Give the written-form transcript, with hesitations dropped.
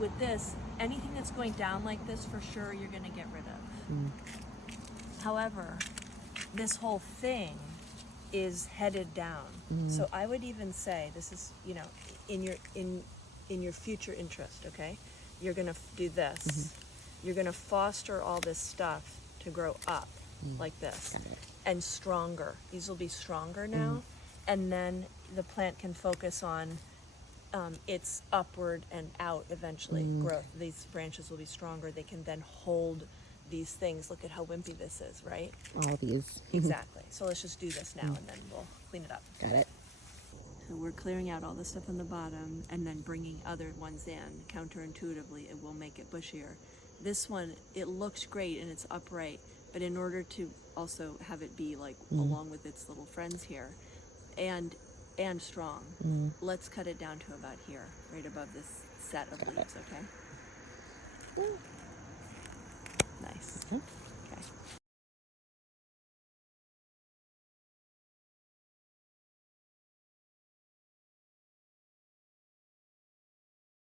with this, anything that's going down like this, for sure, you're gonna get rid of. However, this whole thing is headed down. So I would even say, this is, you know, in your future interest, okay? You're gonna do this. You're gonna foster all this stuff to grow up like this and stronger. These will be stronger now, and then the plant can focus on its upward and out eventually growth. These branches will be stronger. They can then hold these things. Look at how wimpy this is, right? All these. Exactly. So let's just do this now and then we'll clean it up. Got it. So we're clearing out all the stuff on the bottom and then bringing other ones in. Counterintuitively, it will make it bushier. This one, it looks great and it's upright, but in order to also have it be like along with its little friends here and strong, let's cut it down to about here, right above this set of leaves, okay?